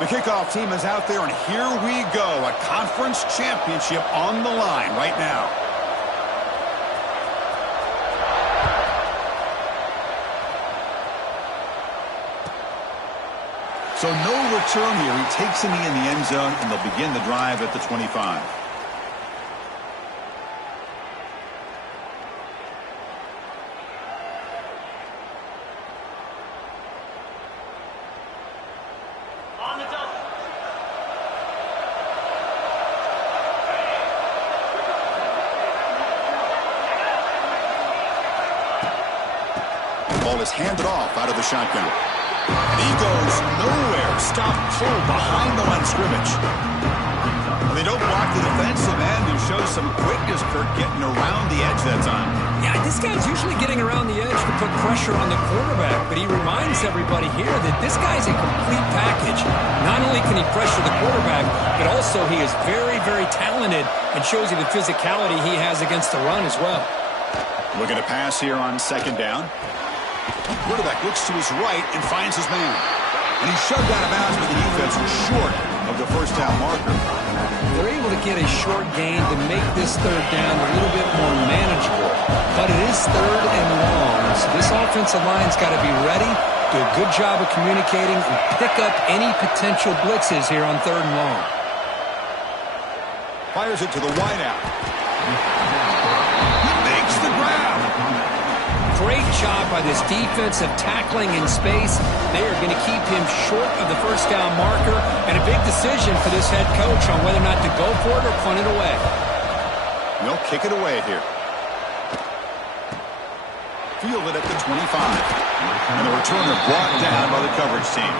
The kickoff team is out there, and here we go. A conference championship on the line right now. So no return here. He takes a knee in the end zone, and they'll begin the drive at the 25. Ball is handed off out of the shotgun. And he goes nowhere. Stop pull behind the line of scrimmage. And they don't block the defensive end, who shows some quickness, Kirk, getting around the edge that time. Yeah, this guy's usually getting around the edge to put pressure on the quarterback, but he reminds everybody here that this guy's a complete package. Not only can he pressure the quarterback, but also he is very, very talented and shows you the physicality he has against the run as well. Looking to pass here on second down. Quarterback looks to his right and finds his man. And he's shoved out of bounds, but the defense was short of the first down marker. They're able to get a short gain to make this third down a little bit more manageable. But it is third and long, so this offensive line's got to be ready, do a good job of communicating, and pick up any potential blitzes here on third and long. Fires it to the wideout. He makes the grab. Great job by this defense of tackling in space. They are going to keep him short of the first down marker, and a big decision for this head coach on whether or not to go for it or punt it away. They'll kick it away here. Field it at the 25. And the returner brought down by the coverage team.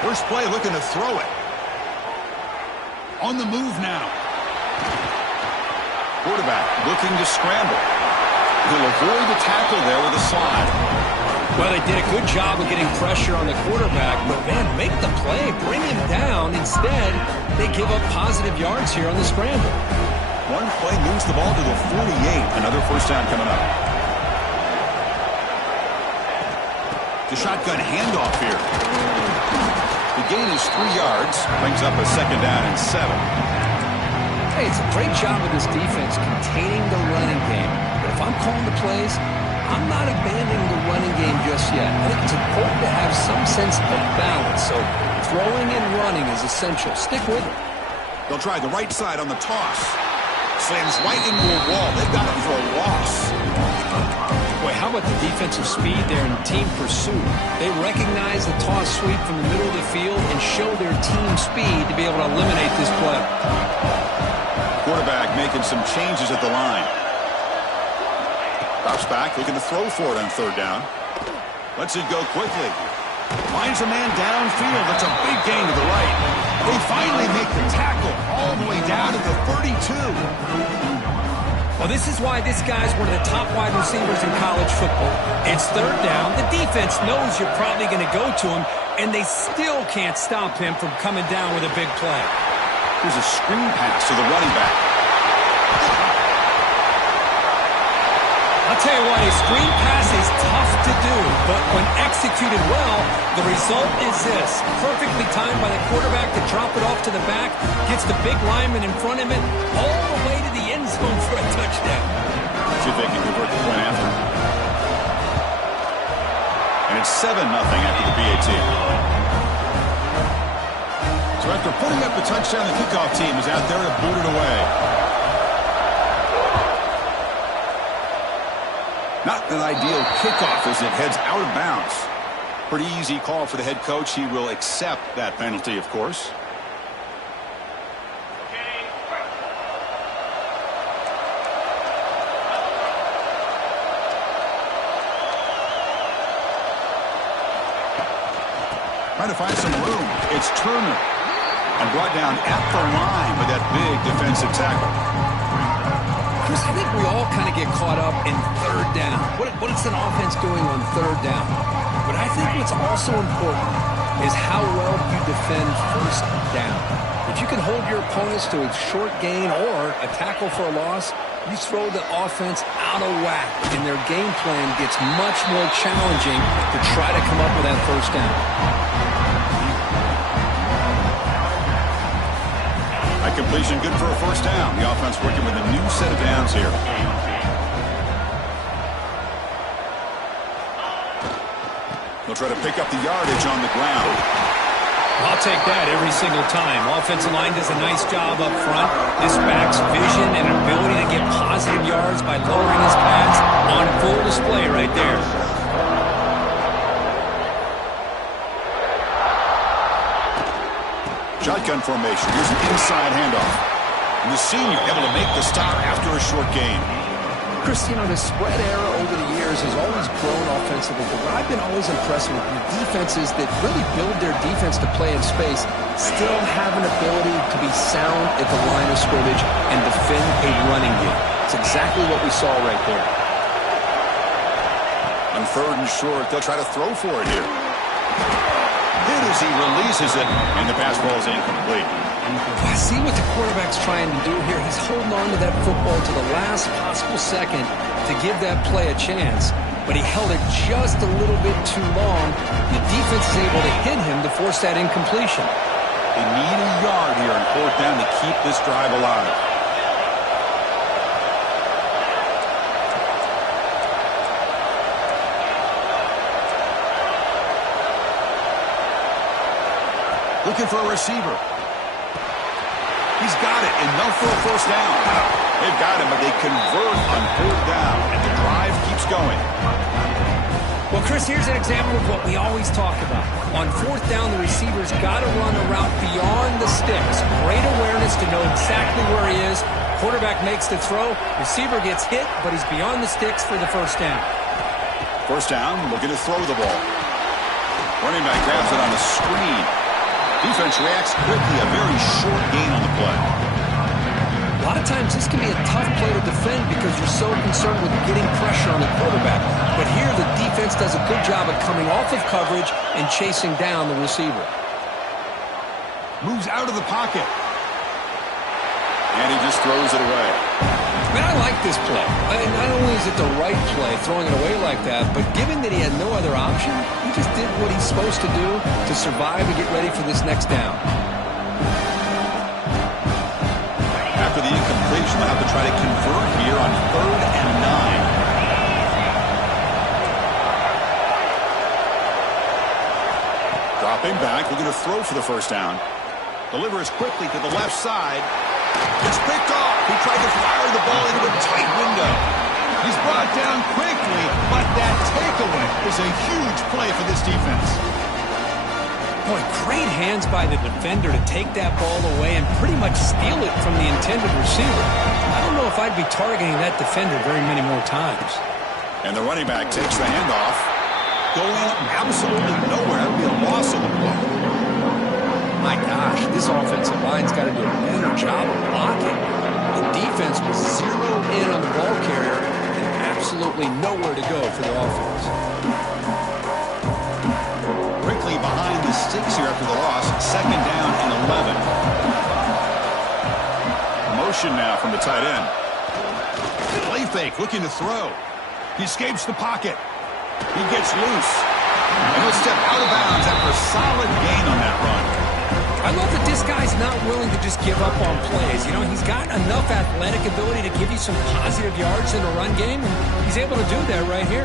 First play looking to throw it. On the move now. Quarterback looking to scramble. He'll avoid the tackle there with a slide. Well, they did a good job of getting pressure on the quarterback, but man, make the play, bring him down. Instead, they give up positive yards here on the scramble. One play moves the ball to the 48. Another first down coming up. The shotgun handoff here. The gain is 3 yards, brings up a second down and 7. Hey, it's a great job of this defense containing the running game. But if I'm calling the plays, I'm not abandoning the running game just yet. I think it's important to have some sense of balance. So throwing and running is essential. Stick with it. They'll try the right side on the toss. Slams right into a wall. They've got it for a loss. Boy, how about the defensive speed there in team pursuit? They recognize the toss sweep from the middle of the field and show their team speed to be able to eliminate this play. Quarterback making some changes at the line. Drops back, looking to throw for it on third down. Lets it go quickly. Finds a man downfield. That's a big gain to the right. They finally make the tackle all the way down to the 32. Well, this is why this guy's one of the top wide receivers in college football. It's third down. The defense knows you're probably going to go to him, and they still can't stop him from coming down with a big play. Here's a screen pass to the running back. I'll tell you what, a screen pass is tough to do, but when executed well, the result is this. Perfectly timed by the quarterback to drop it off to the back, gets the big lineman in front of it, all the way to the end zone for a touchdown. See if they can convert the point after. And it's 7-0 after the PAT. So after putting up the touchdown, the kickoff team is out there to boot it away. Not an ideal kickoff as it heads out of bounds. Pretty easy call for the head coach. He will accept that penalty, of course. Trying to find some room. It's Turner. And brought down at the line with that big defensive tackle. Chris, I think we all kind of get caught up in third down. What is an offense doing on third down? But I think what's also important is how well you defend first down. If you can hold your opponents to a short gain or a tackle for a loss, you throw the offense out of whack, and their game plan gets much more challenging to try to come up with that first down. That completion good for a first down. The offense working with a new set of downs here. They'll try to pick up the yardage on the ground. I'll take that every single time. Offensive line does a nice job up front. This back's vision and ability to get positive yards by lowering his pads on full display right there. Shotgun formation. Here's an inside handoff. And the senior able to make the stop after a short gain. Chris, the spread era over the years has always grown offensively, but what I've been always impressed with the defenses that really build their defense to play in space still have an ability to be sound at the line of scrimmage and defend a running game. It's exactly what we saw right there. On third and short, they'll try to throw for it here. Hit as he releases it, and the pass ball is incomplete. I see what the quarterback's trying to do here. He's holding on to that football to the last possible second to give that play a chance, but he held it just a little bit too long. The defense is able to hit him to force that incompletion. They need a yard here on fourth down to keep this drive alive. Looking for a receiver. He's got it, enough for a first down. They've got him, but they convert on fourth down, and the drive keeps going. Well, Chris, here's an example of what we always talk about. On fourth down, the receiver's got to run a route beyond the sticks. Great awareness to know exactly where he is. Quarterback makes the throw. Receiver gets hit, but he's beyond the sticks for the first down. First down, looking to throw the ball. Running back grabs it on the screen. Defense reacts quickly, a very short gain on the play. A lot of times this can be a tough play to defend because you're so concerned with getting pressure on the quarterback. But here the defense does a good job of coming off of coverage and chasing down the receiver. Moves out of the pocket. And he just throws it away. Man, I like this play. Not only is it the right play, throwing it away like that, but given that he had no other option, he just did what he's supposed to do to survive and get ready for this next down. After the incompletion, they'll have to try to convert here on 3rd and 9. Dropping back, looking to throw for the first down. Delivers quickly to the left side. It's picked off. He tried to fire the ball into a tight window. He's brought down quickly, but that takeaway is a huge play for this defense. Boy, great hands by the defender to take that ball away and pretty much steal it from the intended receiver. I don't know if I'd be targeting that defender very many more times. And the running back takes the handoff, going absolutely nowhere. That would be a loss of the ball. My gosh, this offensive line's got to do a better job of blocking. The defense was zeroed in on the ball carrier and absolutely nowhere to go for the offense. Quickly behind the sticks here after the loss. 2nd down and 11. Motion now from the tight end. Play fake, looking to throw. He escapes the pocket. He gets loose. And he'll step out of bounds after a solid gain on that run. I love that this guy's not willing to just give up on plays. He's got enough athletic ability to give you some positive yards in the run game, and he's able to do that right here.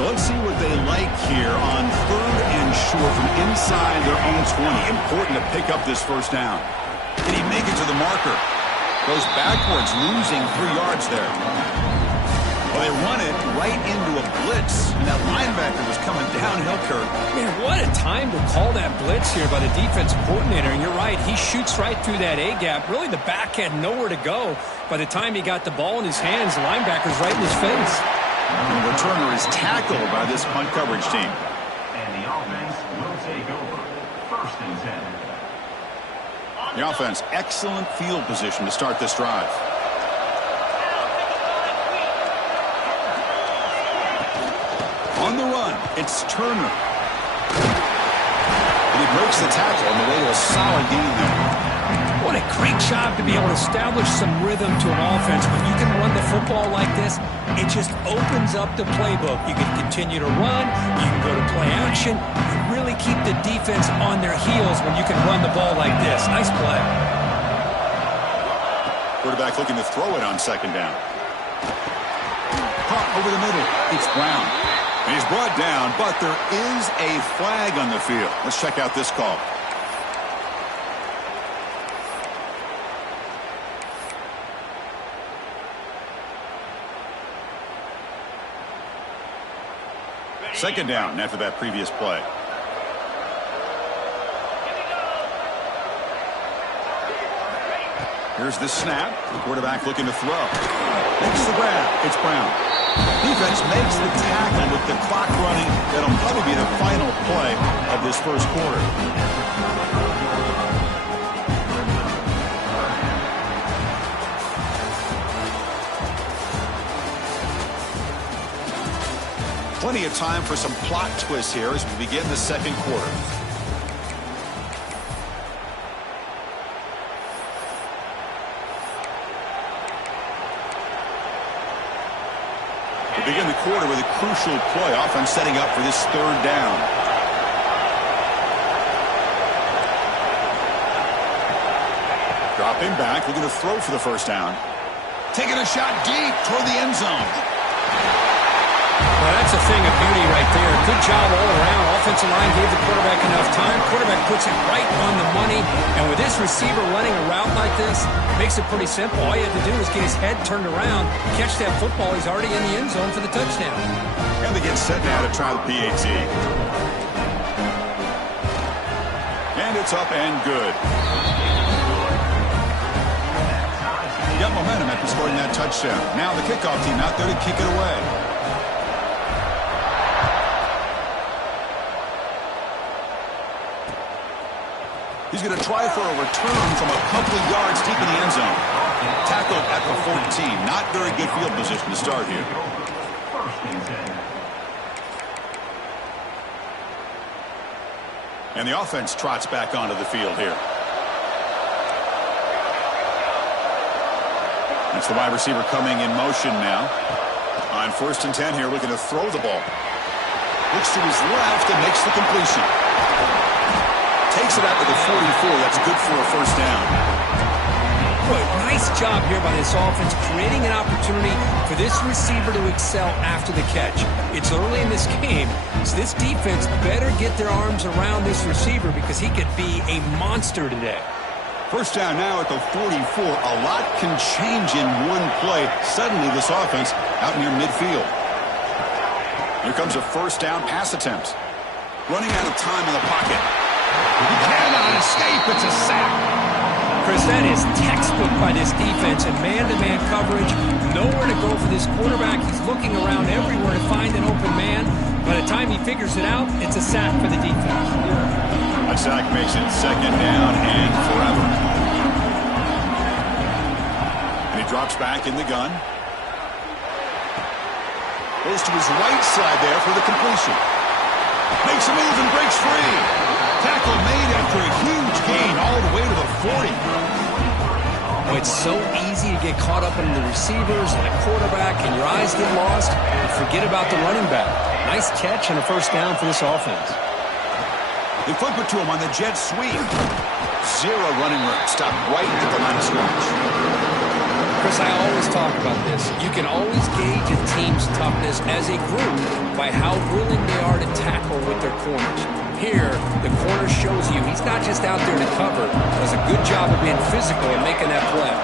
So let's see what they like here on 3rd and short from inside their own 20. Important to pick up this first down. Did he make it to the marker? Goes backwards, losing 3 yards there. Well, they run it right into a blitz, and that linebacker was coming downhill, Kirk. Man, what a time to call that blitz here by the defensive coordinator. And you're right, he shoots right through that A-gap. Really, the back had nowhere to go. By the time he got the ball in his hands, the linebacker's right in his face. And the returner is tackled by this punt coverage team. And the offense will take over. 1st and 10. The offense, excellent field position to start this drive. On the run, it's Turner. And he breaks the tackle on the way to a solid gain there. doing a great job to be able to establish some rhythm to an offense. When you can run the football like this, it just opens up the playbook. You can continue to run, you can go to play action, and really keep the defense on their heels when you can run the ball like this. Nice play. Quarterback looking to throw it on second down. Caught over the middle. It's Brown. And he's brought down, but there is a flag on the field. Let's check out this call. Second down after that previous play. Here's the snap. The quarterback looking to throw. Makes the grab. It's Brown. Defense makes the tackle with the clock running. That'll probably be the final play of this first quarter. Plenty of time for some plot twists here as we begin the second quarter. We begin the quarter with a crucial play. Offense setting up for this third down. Dropping back, looking to throw for the first down. Taking a shot deep toward the end zone. Well, that's a thing of beauty right there. Good job all around. Offensive line gave the quarterback enough time. Quarterback puts it right on the money. And with this receiver running a route like this, makes it pretty simple. All you have to do is get his head turned around, catch that football. He's already in the end zone for the touchdown. And they get set now to try the PAT. And it's up and good. Got momentum after scoring that touchdown. Now the kickoff team out there to kick it away. He's going to try for a return from a couple of yards deep in the end zone. Tackled at the 14. Not very good field position to start here. And the offense trots back onto the field here. That's the wide receiver coming in motion now. On 1st and 10 here, looking to throw the ball. Looks to his left and makes the completion. Takes it out to the 44. That's good for a first down. Boy, nice job here by this offense, creating an opportunity for this receiver to excel after the catch. It's early in this game, so this defense better get their arms around this receiver because he could be a monster today. First down now at the 44. A lot can change in one play. Suddenly this offense out near midfield. Here comes a first down pass attempt. Running out of time in the pocket. He cannot escape. It's a sack. Chris, that is textbook by this defense and man-to-man coverage. Nowhere to go for this quarterback. He's looking around everywhere to find an open man. By the time he figures it out, it's a sack for the defense. A sack makes it second down and forever. And he drops back in the gun. Goes to his right side there for the completion. Makes a move and breaks free. Tackle made after a huge gain all the way to the 40. Oh, it's so easy to get caught up in the receivers and the quarterback, and your eyes get lost. And forget about the running back. Nice catch and a first down for this offense. They flip it to him on the jet sweep. Zero running room. Stop right at the line of scrimmage. Chris, I always talk about this. You can always gauge a team's toughness as a group by how willing they are to tackle with their corners. Here, the corner shows you he's not just out there to cover. Does a good job of being physical and making that play.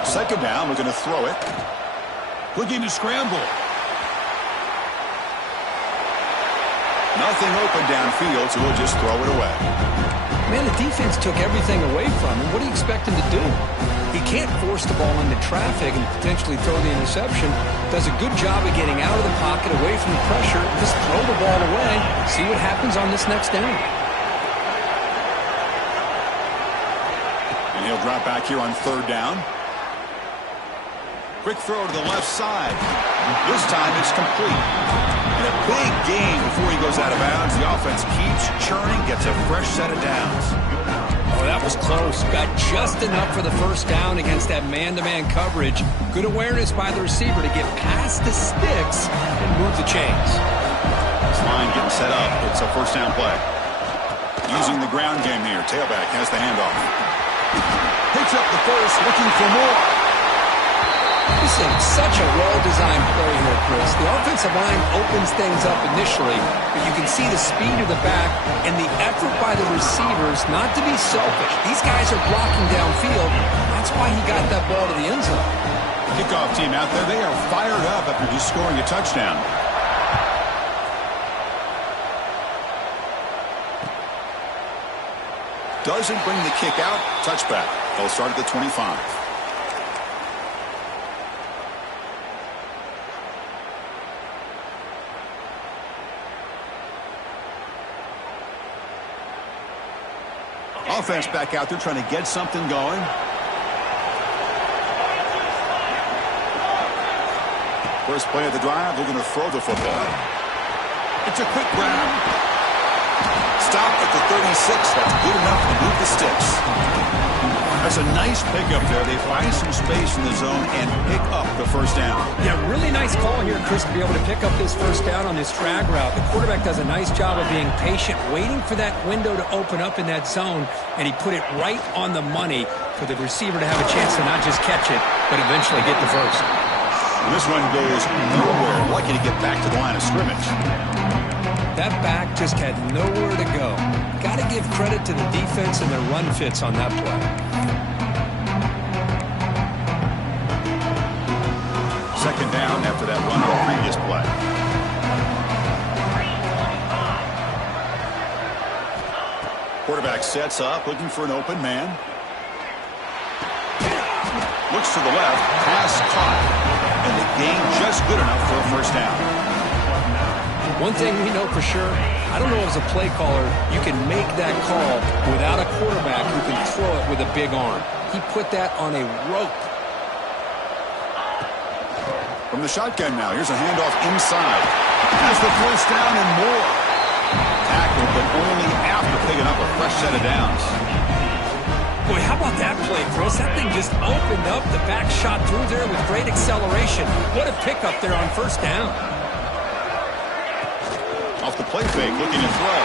Second down, we're going to throw it. Looking to scramble. Nothing open downfield, so we'll just throw it away. Man, the defense took everything away from him. What do you expect him to do? He can't force the ball into traffic and potentially throw the interception. Does a good job of getting out of the pocket, away from the pressure. Just throw the ball away. See what happens on this next down. And he'll drop back here on third down. Quick throw to the left side. This time it's complete. And it Big gain before he goes out of bounds. The offense keeps churning, gets a fresh set of downs. Oh, that was close. Got just enough for the first down against that man-to-man coverage. Good awareness by the receiver to get past the sticks and move the chains. This line getting set up. It's a first down play. Using the ground game here. Tailback has the handoff. Picks up the first, looking for more. This is such a well-designed play here, Chris. The offensive line opens things up initially, but you can see the speed of the back and the effort by the receivers not to be selfish. These guys are blocking downfield. That's why he got that ball to the end zone. Kickoff team out there. They are fired up after just scoring a touchdown. Doesn't bring the kick out. Touchback. They'll start at the 25. Offense back out there trying to get something going. First play of the drive, they're going to throw the football. It's a quick grab. Stopped at the 36. That's good enough to move the sticks. That's a nice pickup there. They find some space in the zone and pick up the first down. Yeah, really nice call here, Chris, to be able to pick up this first down on this drag route. The quarterback does a nice job of being patient, waiting for that window to open up in that zone, and he put it right on the money for the receiver to have a chance to not just catch it, but eventually get the first. And this one goes nowhere. Lucky to get back to the line of scrimmage. That back just had nowhere to go. Got to give credit to the defense and their run fits on that play. Second down after that run on the previous play. Quarterback sets up, looking for an open man. Looks to the left, pass caught, and the gain just good enough for a first down. One thing we know for sure, I don't know as a play caller, you can make that call without a quarterback who can throw it with a big arm. He put that on a rope. From the shotgun now, here's a handoff inside. Has the first down and more. Tackled, but only after picking up a fresh set of downs. Boy, how about that play, Chris? That thing just opened up. The back shot through there with great acceleration. What a pickup there on first down. Off the play fake, looking to throw.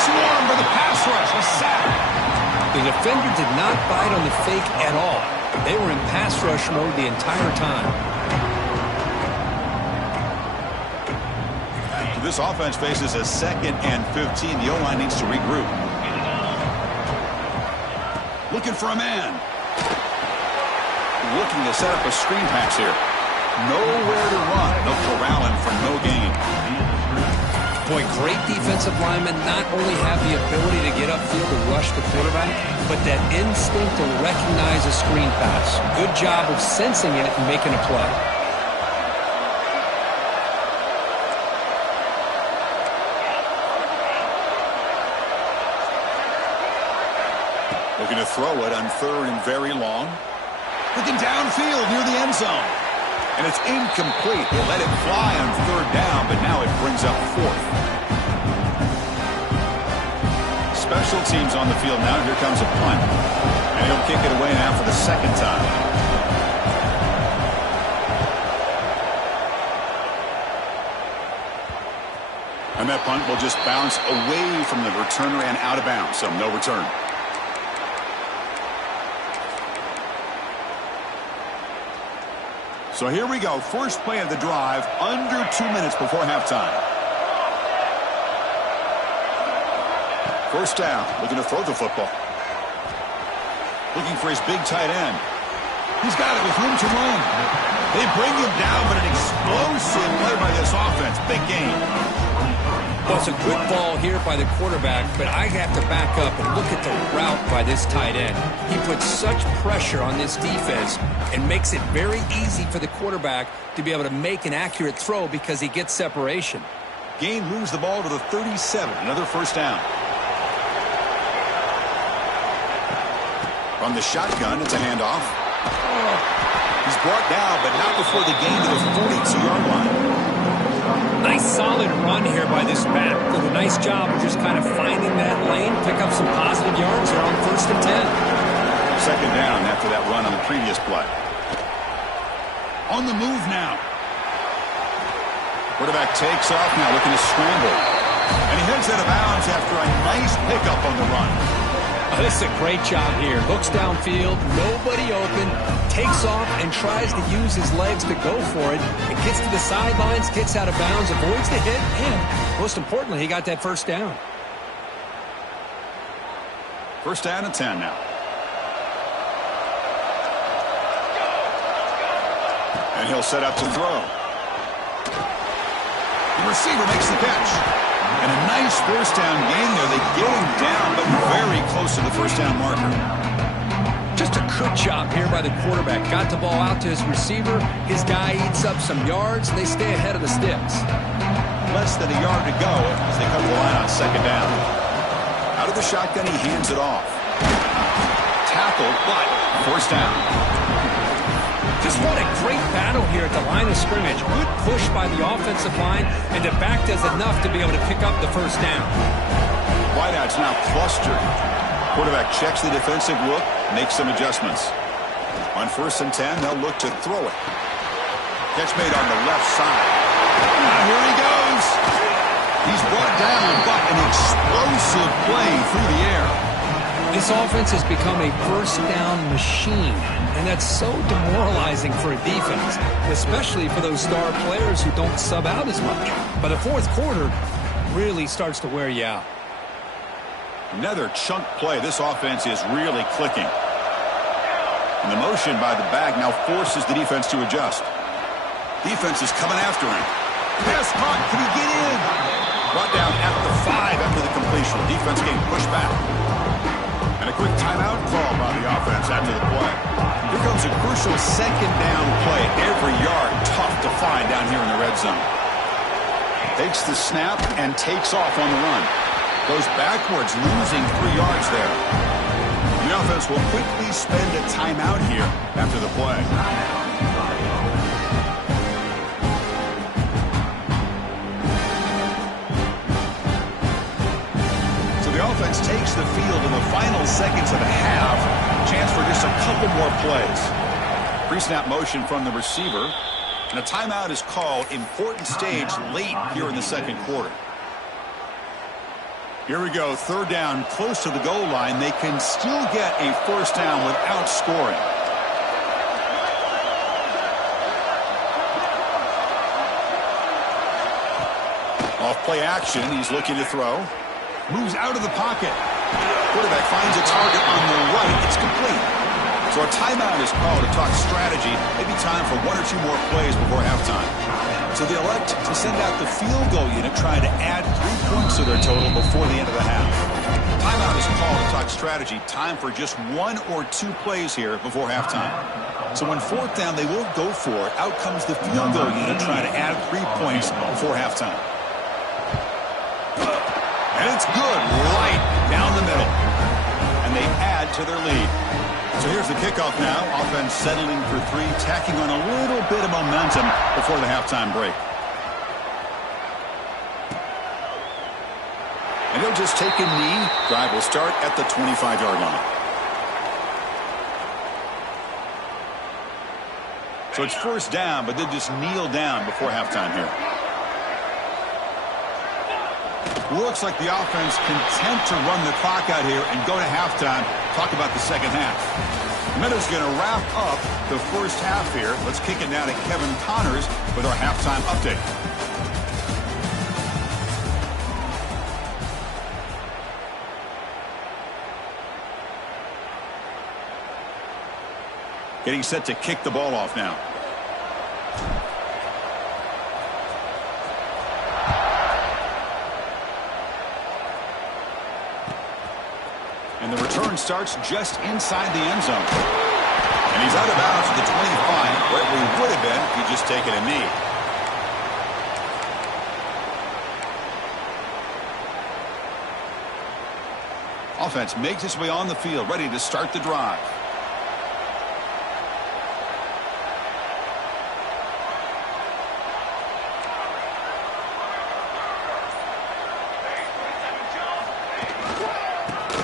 Swarm for the pass rush, a sack. The defender did not bite on the fake at all. They were in pass rush mode the entire time. This offense faces a 2nd and 15. The O-line needs to regroup. Looking for a man. Looking to set up a screen pass here. Nowhere to run. They'll corral him for no gain. Boy, great defensive linemen not only have the ability to get upfield to rush the quarterback, but that instinct to recognize a screen pass. Good job of sensing it and making a play. Looking to throw it on 3rd and very long. Looking downfield near the end zone. And it's incomplete. They let it fly on 3rd down, but now it brings up 4th. Special teams on the field now. Here comes a punt. And he'll kick it away now for the 2nd time. And that punt will just bounce away from the returner and out of bounds, so no return. So here we go. First play of the drive, under 2 minutes before halftime. First down, looking to throw the football. Looking for his big tight end. He's got it with room to run. They bring him down, but an explosive play by this offense. Big game. Well, it's a good ball here by the quarterback, but I have to back up and look at the route by this tight end. He puts such pressure on this defense and makes it very easy for the quarterback to be able to make an accurate throw because he gets separation. Gain moves the ball to the 37. Another first down. From the shotgun, it's a handoff. He's brought down, but not before the gain to the 42-yard line. Nice solid run here by this back. Did a nice job of just kind of finding that lane, pick up some positive yards here on 1st and 10. Second down after that run on the previous play. On the move now. Quarterback takes off now, looking to scramble. And he heads out of bounds after a nice pickup on the run. Oh, this is a great job here. Looks downfield, nobody open, takes off and tries to use his legs to go for it. And gets to the sidelines, gets out of bounds, avoids the hit, and most importantly, he got that first down. First down and 10 now. And he'll set up to throw. The receiver makes the catch. And a nice first down gain there. They get him down, but very close to the first down marker. Just a good job here by the quarterback. Got the ball out to his receiver. His guy eats up some yards. They stay ahead of the sticks. Less than a yard to go as they come to the line on second down. Out of the shotgun, he hands it off. Tackled, but first down. Just what a great battle here at the line of scrimmage. Good push by the offensive line, and the back does enough to be able to pick up the first down. Wideouts now clustered. Quarterback checks the defensive look, makes some adjustments. On 1st and 10, they'll look to throw it. Catch made on the left side. Now here he goes. He's brought down, but an explosive play through the air. This offense has become a first down machine, and that's so demoralizing for a defense, especially for those star players who don't sub out as much. By the fourth quarter, really starts to wear you out. Another chunk play. This offense is really clicking. And the motion by the back now forces the defense to adjust. Defense is coming after him. Pass caught. Can he get in? Brought down at the 5 after the completion. Defense getting pushed back. And a quick timeout call by the offense after the play. Here comes a crucial second down play. Every yard tough to find down here in the red zone. Takes the snap and takes off on the run. Goes backwards, losing 3 yards there. The offense will quickly spend a timeout here after the play. The offense takes the field in the final seconds of the half. Chance for just a couple more plays. Pre-snap motion from the receiver. And a timeout is called. Important stage late here in the second quarter. Here we go. Third down, close to the goal line. They can still get a first down without scoring. Off play action. He's looking to throw. Moves out of the pocket. Quarterback finds a target on the right. It's complete. So a timeout is called to talk strategy. Maybe time for 1 or 2 more plays before halftime. So they elect to send out the field goal unit, trying to add 3 points to their total before the end of the half. Timeout is called to talk strategy. Time for just 1 or 2 plays here before halftime. So on 4th down, they will go for it. Out comes the field goal unit, trying to add 3 points before halftime. And it's good, right down the middle. And they add to their lead. So here's the kickoff now. Offense settling for 3, tacking on a little bit of momentum before the halftime break. And he'll just take a knee. Drive will start at the 25-yard line. So it's first down, but they'll just kneel down before halftime here. Looks like the offense content to run the clock out here and go to halftime. Talk about the second half. Meadows going to wrap up the first half here. Let's kick it now to Kevin Connors with our halftime update. Getting set to kick the ball off now. And the return starts just inside the end zone. And he's out of bounds at the 25, where we would have been if he'd just taken a knee. Offense makes its way on the field, ready to start the drive.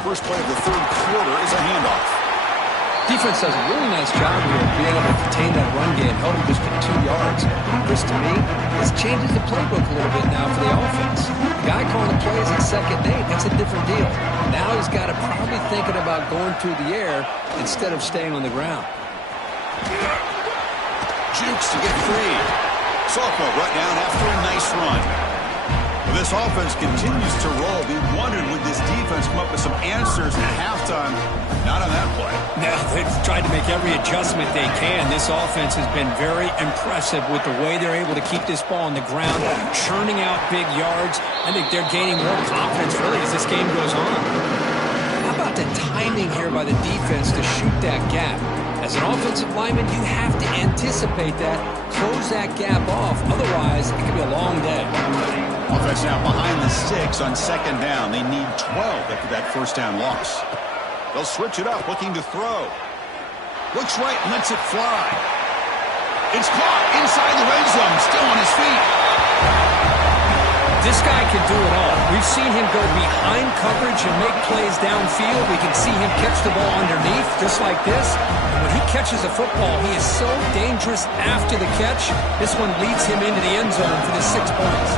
first play of the third quarter is a handoff. Defense does a really nice job here of being able to contain that run game, held him just to 2 yards. Chris, to me, this changes the playbook a little bit now for the offense. The guy calling the plays at 2nd and 8, that's a different deal. Now he's got to probably thinking about going through the air instead of staying on the ground. Jukes to get free. Sophomore brought down after a nice run. Well, this offense continues to roll. We wondered, would this defense come up with some answers at halftime? Not on that play. No, they've tried to make every adjustment they can. This offense has been very impressive with the way they're able to keep this ball on the ground, churning out big yards. I think they're gaining more confidence, really, as this game goes on. How about the timing here by the defense to shoot that gap? As an offensive lineman, you have to anticipate that, close that gap off. Otherwise, it could be a long day. Offense now behind the sticks on 2nd down. They need 12 after that first down loss. They'll switch it up, looking to throw. Looks right, lets it fly. It's caught inside the red zone, still on his feet. This guy can do it all. We've seen him go behind coverage and make plays downfield. We can see him catch the ball underneath, just like this. And when he catches a football, he is so dangerous after the catch. This one leads him into the end zone for the 6 points.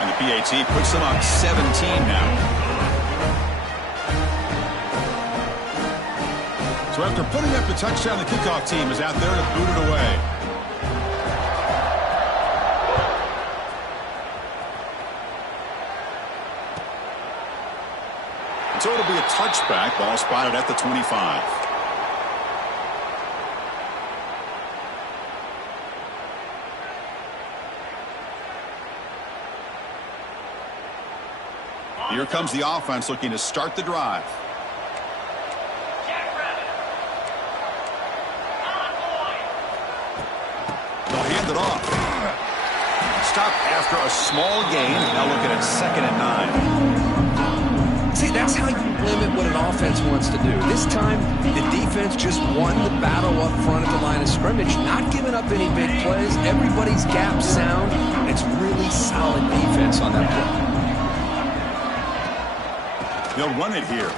And the PAT puts them on 17 now. So after putting up the touchdown, the kickoff team is out there to boot it away. So it'll be a touchback. Ball spotted at the 25. Here comes the offense looking to start the drive. They'll hand it off. Stop after a small gain. Now looking at 2nd and 9. See, that's how you limit what an offense wants to do. This time, the defense just won the battle up front at the line of scrimmage, not giving up any big plays. Everybody's gap sound, and it's really solid defense on that play. They'll run it here.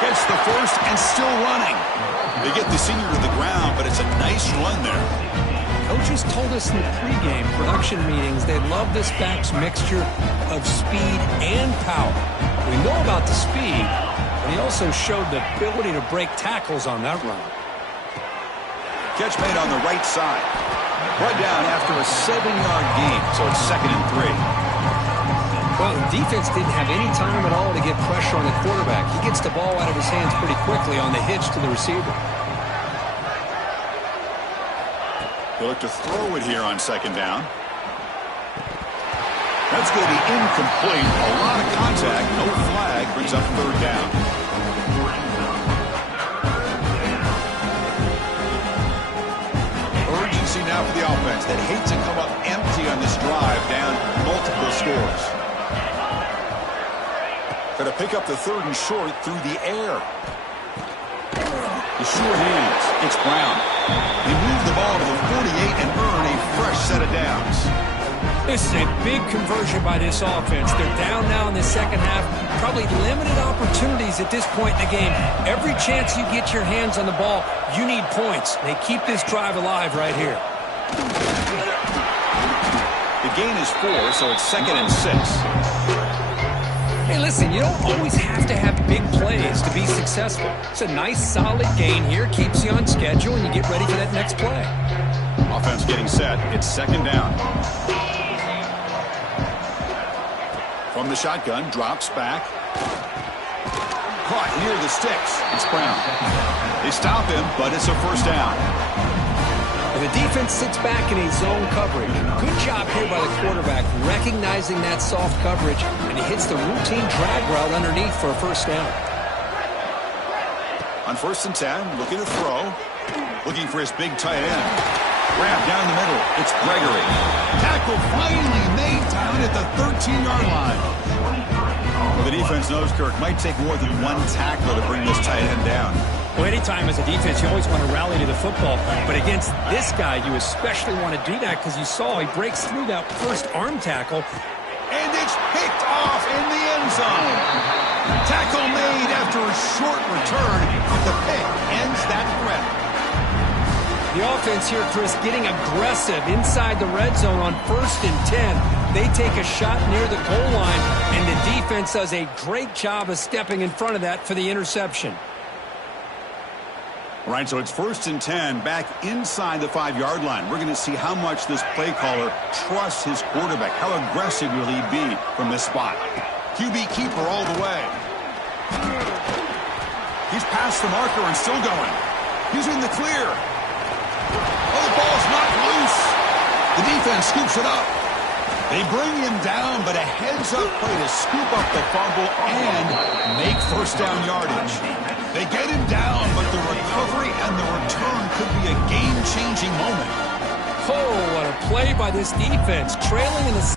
Gets the first and still running. They get the senior to the ground, but it's a nice run there. Coaches told us in the pregame production meetings they love this back's mixture of speed and power. We know about the speed, but he also showed the ability to break tackles on that run. Catch made on the right side. Brought down after a 7-yard gain, so it's 2nd and 3. Well, the defense didn't have any time at all to get pressure on the quarterback. He gets the ball out of his hands pretty quickly on the hitch to the receiver. They look to throw it here on 2nd down. That's going to be incomplete. A lot of contact. No flag. Brings up 3rd down. Urgency now for the offense that hates to come up empty on this drive, down multiple scores. Going to pick up the 3rd and short through the air. The sure hands. It's Brown. They move the ball to the 48 and earn a fresh set of downs. This is a big conversion by this offense. They're down now in the 2nd half. Probably limited opportunities at this point in the game. Every chance you get your hands on the ball, you need points. They keep this drive alive right here. The gain is 4, so it's 2nd and 6. Hey, listen, you don't always have to have big plays to be successful. It's a nice, solid gain here. Keeps you on schedule, and you get ready for that next play. Offense getting set. It's 2nd down. From the shotgun, drops back. Caught near the sticks. It's Brown. They stop him, but it's a 1st down. And the defense sits back in a zone coverage. Good job here by the quarterback, recognizing that soft coverage, and he hits the routine drag route underneath for a 1st down. On 1st and 10, looking to throw. Looking for his big tight end. Grab down the middle. It's Gregory. Tackle finally made down at the 13-yard line. Well, the defense knows Kirk might take more than one tackle to bring this tight end down. Well, anytime as a defense, you always want to rally to the football. But against this guy, you especially want to do that because you saw he breaks through that first arm tackle. And it's picked off Tackle made after a short return, but the pick ends that threat. The offense here, Chris, getting aggressive inside the red zone on 1st and 10. They take a shot near the goal line, and the defense does a great job of stepping in front of that for the interception. All right, so it's 1st and 10 back inside the 5-yard line. We're going to see how much this play caller trusts his quarterback. How aggressive will he be from this spot? QB keeper all the way. He's past the marker and still going. He's in the clear. Oh, the ball's knocked loose. The defense scoops it up. They bring him down, but a heads-up play to scoop up the fumble and make 1st down yardage. They get him down, but the recovery and the return could be a game-changing moment. Oh, what a play by this defense. Trailing in the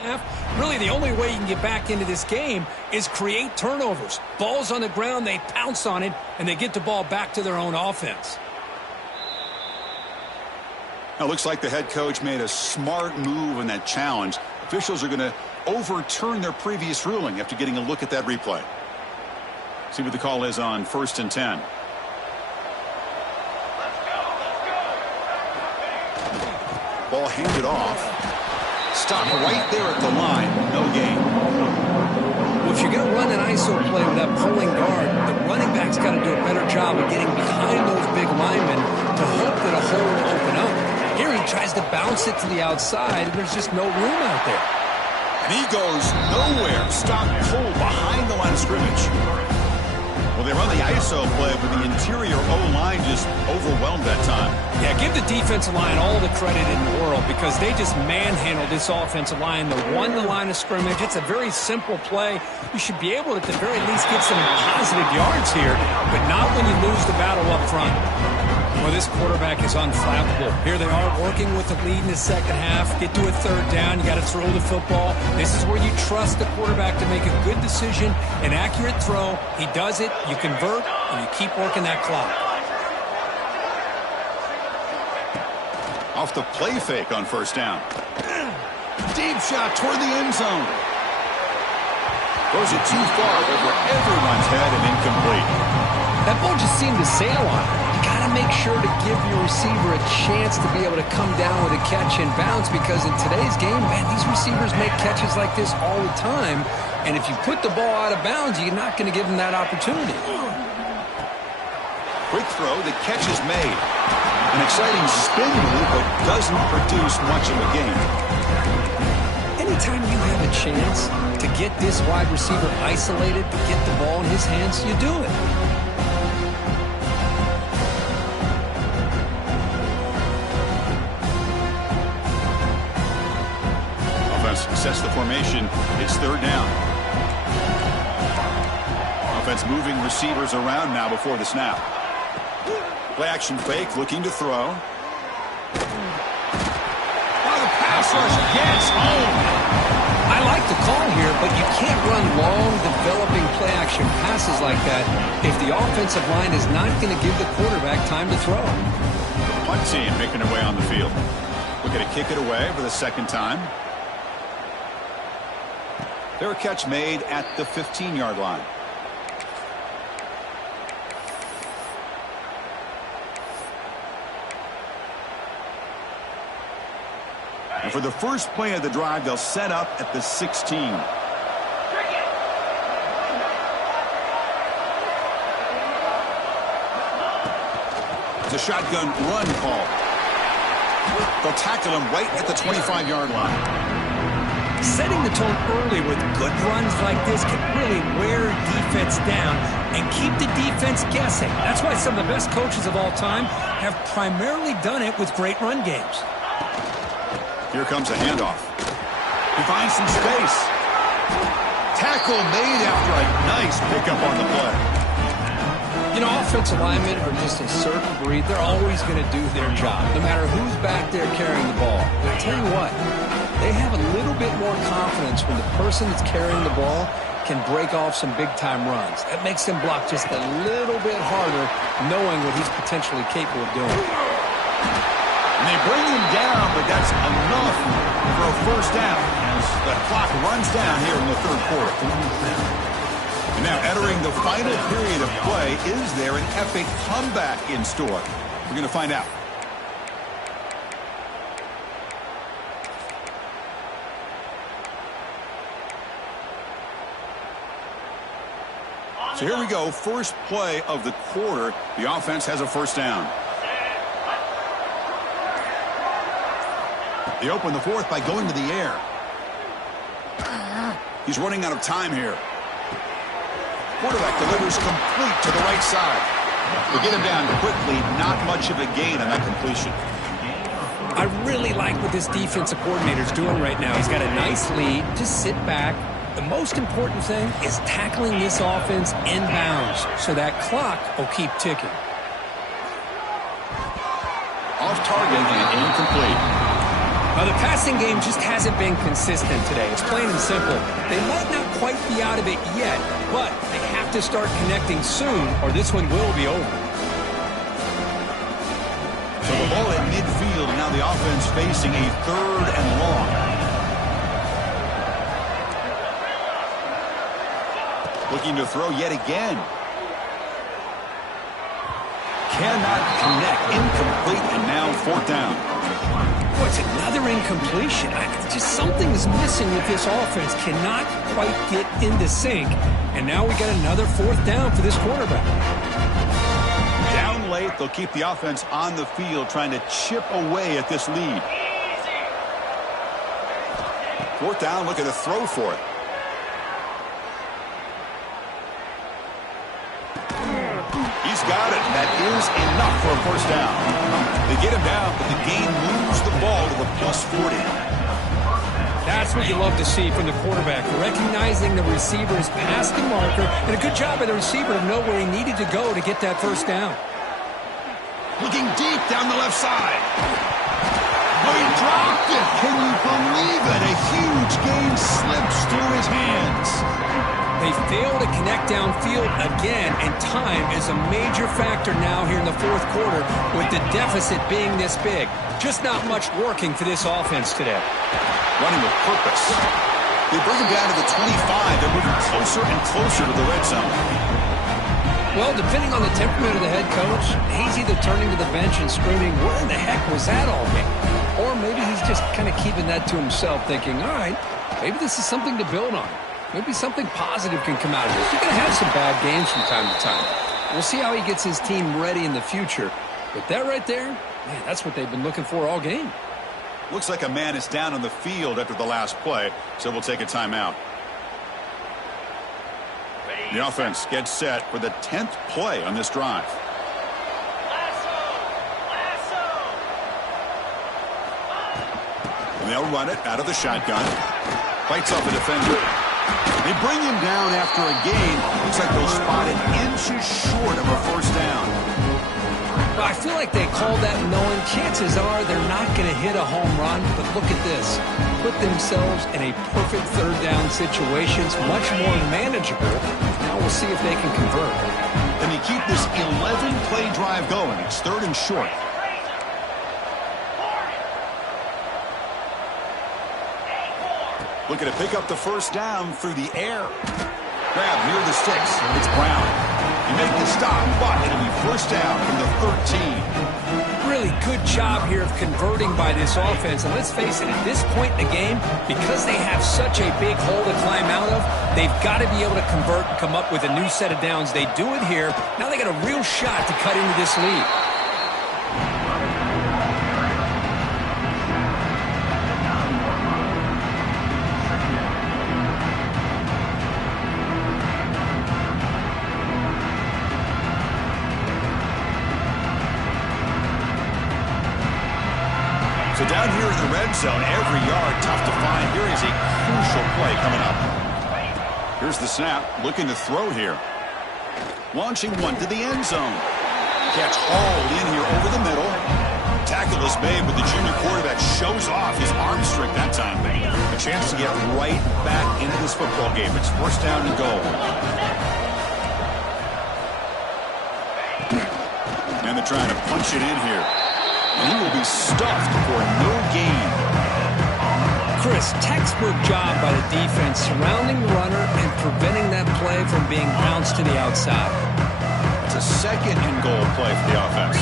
half. Really, the only way you can get back into this game is create turnovers. Ball's on the ground, they pounce on it, and they get the ball back to their own offense. Now, it looks like the head coach made a smart move in that challenge. Officials are going to overturn their previous ruling after getting a look at that replay. See what the call is on 1st and 10. Ball handed off. Stop right there at the line. No gain. Well, if you're going to run an ISO play with that pulling guard, the running back's got to do a better job of getting behind those big linemen to hope that a hole will open up. Here he tries to bounce it to the outside, and there's just no room out there. And he goes nowhere. Stop pull behind the line of scrimmage. Well, they run the ISO play, but the interior O-line just overwhelmed that time. Yeah, give the defensive line all the credit in the world because they just manhandled this offensive line. They won the line of scrimmage. It's a very simple play. You should be able to, at the very least, get some positive yards here, but not when you lose the battle up front. Well, this quarterback is unflappable. Here they are working with the lead in the second half. Get to a 3rd down. You got to throw the football. This is where you trust the quarterback to make a good decision, an accurate throw. He does it. You convert, and you keep working that clock. Off the play fake on 1st down. Deep shot toward the end zone. Throws it too far over everyone's head and incomplete. That ball just seemed to sail on it. You got to make sure to give your receiver a chance to be able to come down with a catch and bounce because in today's game, man, these receivers make catches like this all the time. And if you put the ball out of bounds, you're not going to give them that opportunity. Quick throw, the catch is made. An exciting spin move, but doesn't produce much of a gain. Anytime you have a chance to get this wide receiver isolated, to get the ball in his hands, you do it. Sets the formation. It's 3rd down. Offense moving receivers around now before the snap. Play action fake, looking to throw. Oh, the pass rush gets home. I like the call here, but you can't run long, developing play action passes like that if the offensive line is not going to give the quarterback time to throw. Punt team making their way on the field. Looking to kick it away for the 2nd time. Fair catch made at the 15-yard line. And for the first play of the drive, they'll set up at the 16. It's a shotgun run call. They'll tackle him right at the 25-yard line. Setting the tone early with good runs like this can really wear defense down and keep the defense guessing. That's why some of the best coaches of all time have primarily done it with great run games. Here comes a handoff. He finds some space. Tackle made after a nice pickup on the play. You know, offensive linemen are just a certain breed. They're always going to do their job, no matter who's back there carrying the ball. I tell you what, they have a little bit more confidence when the person that's carrying the ball can break off some big-time runs. That makes them block just a little bit harder, knowing what he's potentially capable of doing. And they bring him down, but that's enough for a 1st down. The clock runs down here in the third quarter. And now entering the final period of play, is there an epic comeback in store? We're going to find out. So here we go, first play of the quarter. The offense has a first down. They open the fourth by going to the air. He's running out of time here. Quarterback delivers complete to the right side. They get him down quickly, not much of a gain on that completion. I really like what this defensive coordinator is doing right now. He's got a nice lead. Just sit back. The most important thing is tackling this offense inbounds so that clock will keep ticking. Off target and incomplete. Now, the passing game just hasn't been consistent today. It's plain and simple. They might not quite be out of it yet, but they have to start connecting soon or this one will be over. So the ball at midfield, and now the offense facing a third and long. Looking to throw yet again. Cannot connect. Incomplete, and now fourth down. Boy, it's another incompletion. Just something is missing with this offense. Cannot quite get into sync. And now we got another fourth down for this quarterback. Down late, they'll keep the offense on the field trying to chip away at this lead. Fourth down, looking to throw for it. He's got it. That is enough for a first down. They get him down, but the gain moves the ball to the +40. That's what you love to see from the quarterback, recognizing the receiver's passing marker, and a good job by the receiver to know where he needed to go to get that first down. Looking deep down the left side. But he dropped it. Can you believe it? A huge gain slips through his hands. They fail to connect downfield again, and time is a major factor now here in the fourth quarter with the deficit being this big. Just not much working for this offense today. Running with purpose. They bring him down to the 25. They're moving closer and closer to the red zone. Well, depending on the temperament of the head coach, he's either turning to the bench and screaming, where in the heck was that all game? Or maybe he's just kind of keeping that to himself, thinking, all right, maybe this is something to build on. Maybe something positive can come out of this. You're going to have some bad games from time to time. We'll see how he gets his team ready in the future. But that right there, man, that's what they've been looking for all game. Looks like a man is down on the field after the last play, so we'll take a timeout. The offense gets set for the 10th play on this drive. And they'll run it out of the shotgun. Fights off a defender. They bring him down after a gain. Looks like they'll spot it inches short of a first down. Well, I feel like they called that knowing chances are they're not going to hit a home run. But look at this. Put themselves in a perfect third down situation. It's much more manageable. Now we'll see if they can convert. And they keep this 11-play drive going. It's third and short. Looking to pick up the first down through the air. Grab near the sticks. It's Brown. You make the stop, but it'll be first down from the 13. Really good job here of converting by this offense. And let's face it, at this point in the game, because they have such a big hole to climb out of, they've got to be able to convert and come up with a new set of downs. They do it here. Now they got a real shot to cut into this lead. So down here in the red zone, every yard tough to find. Here is a crucial play coming up. Here's the snap, looking to throw here. Launching one to the end zone. Catch hauled in here over the middle. Tackle is made, but the junior quarterback shows off his arm strength that time. A chance to get right back into this football game. It's first down and goal. And they're trying to punch it in here. And he will be stuffed for no gain. Chris, textbook job by the defense surrounding the runner and preventing that play from being bounced to the outside. It's a second and goal play for the offense.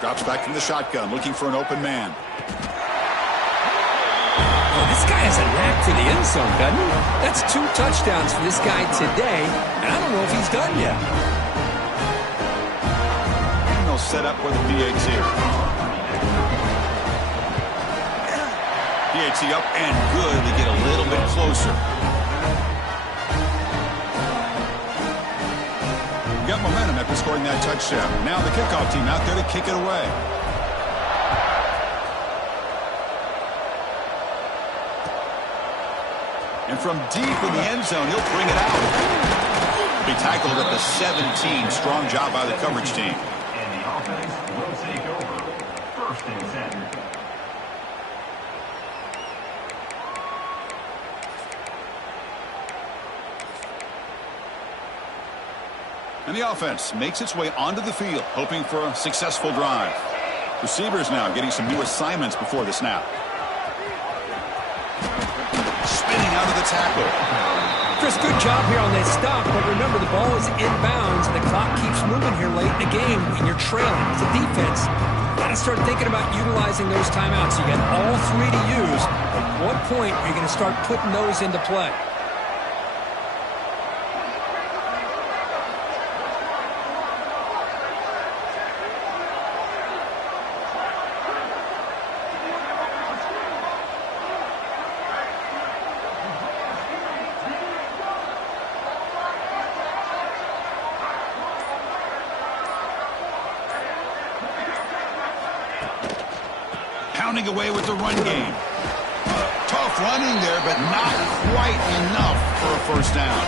Drops back from the shotgun, looking for an open man. Oh, this guy has a knack for the end zone, doesn't he? That's 2 touchdowns for this guy today, and I don't know if he's done yet. And they'll set up with a PAT. PAT up and good to get a little bit closer. Got momentum after scoring that touchdown. Now the kickoff team out there to kick it away. And from deep in the end zone, he'll bring it out. He tackled at the 17. Strong job by the coverage team. And the offense will take over. 1st and 10. And the offense makes its way onto the field, hoping for a successful drive. Receivers now getting some new assignments before the snap. Spinning out of the tackle. Chris, good job here on that stop, but remember the ball is inbounds and the clock keeps moving here late in the game and you're trailing. As a defense, you got to start thinking about utilizing those timeouts. You got all 3 to use. At what point are you going to start putting those into play? Pounding away with the run game. Tough running there, but not quite enough for a first down.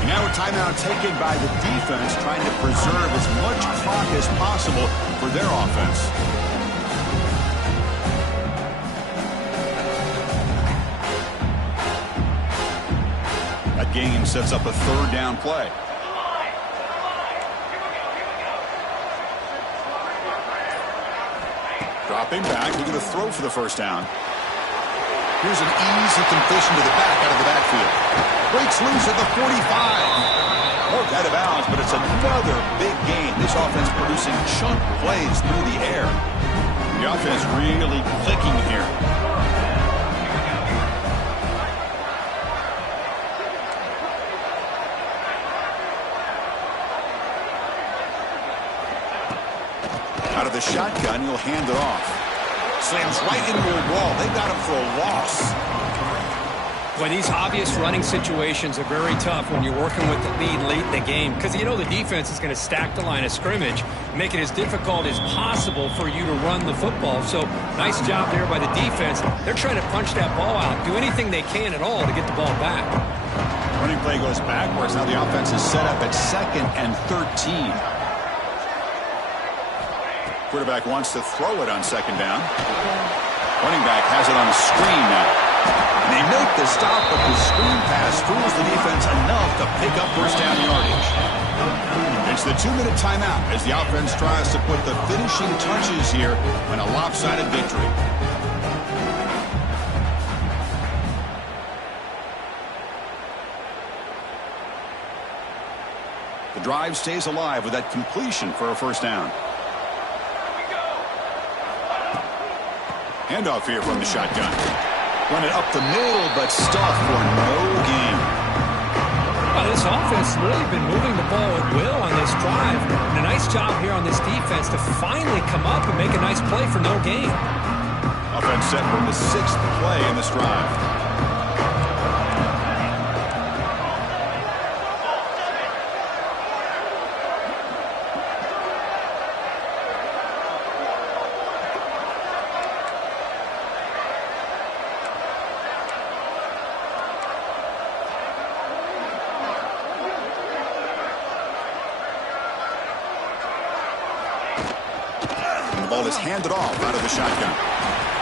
And now a timeout taken by the defense, trying to preserve as much clock as possible for their offense. That game sets up a 3rd down play. Dropping back, looking to throw for the first down. Here's an easy completion to the back out of the backfield. Breaks loose at the 45. Worked out of bounds, but it's another big game. This offense producing chunk plays through the air. The offense really clicking here. Out of the shotgun, he'll hand it off. Slams right into a wall. They got him for a loss. Boy, these obvious running situations are very tough when you're working with the lead late in the game because you know the defense is going to stack the line of scrimmage, make it as difficult as possible for you to run the football. So nice job there by the defense. They're trying to punch that ball out, do anything they can at all to get the ball back. Running play goes backwards. Now the offense is set up at 2nd and 13. Quarterback wants to throw it on 2nd down. Running back has it on a screen now. And they make the stop, but the screen pass fools the defense enough to pick up first down yardage. It's the 2-minute timeout as the offense tries to put the finishing touches here in a lopsided victory. The drive stays alive with that completion for a first down. Handoff here from the shotgun. Run it up the middle, but stuffed for no gain. Well, this offense has really been moving the ball at will on this drive. And a nice job here on this defense to finally come up and make a nice play for no gain. Offense set for the 6th play in this drive. Ball is handed off out of the shotgun.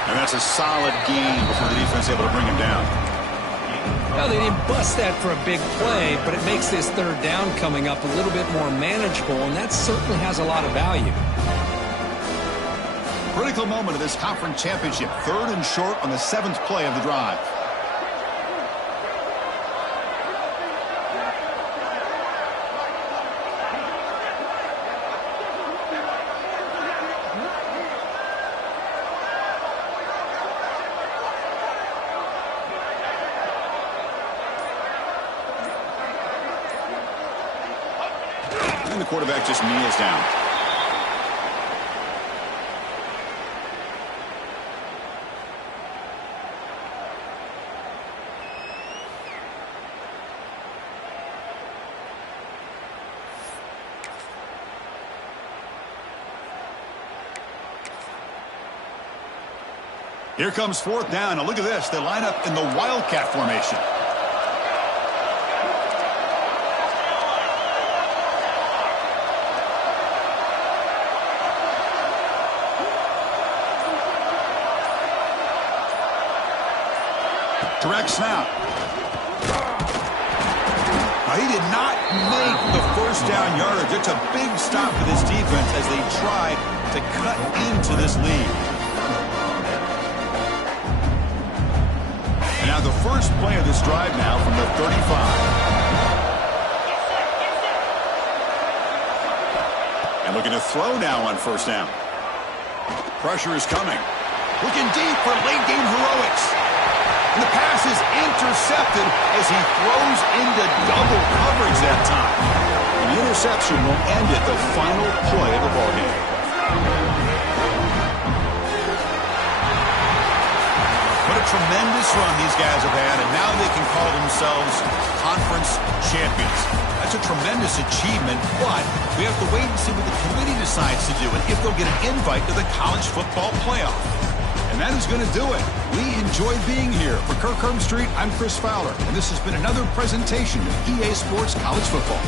And that's a solid gain before the defense able to bring him down. Well, they didn't bust that for a big play, but it makes this third down coming up a little bit more manageable, and that certainly has a lot of value. Critical moment of this conference championship. 3rd and short on the 7th play of the drive. And the quarterback just kneels down. Here comes 4th down, and look at this. They line up in the Wildcat formation. Direct snap. Now, he did not make the 1st down yardage. It's a big stop for this defense as they try to cut into this lead. And now the first play of this drive now from the 35. And looking to throw now on 1st down. Pressure is coming. Looking deep for late-game heroics. And the pass is intercepted as he throws into double coverage that time. And the interception will end it, the final play of the ballgame. What a tremendous run these guys have had, and now they can call themselves conference champions. That's a tremendous achievement, but we have to wait and see what the committee decides to do and if they'll get an invite to the college football playoff. And that is going to do it. We enjoyed being here. For Kirk Street, I'm Chris Fowler, and this has been another presentation of EA Sports College Football.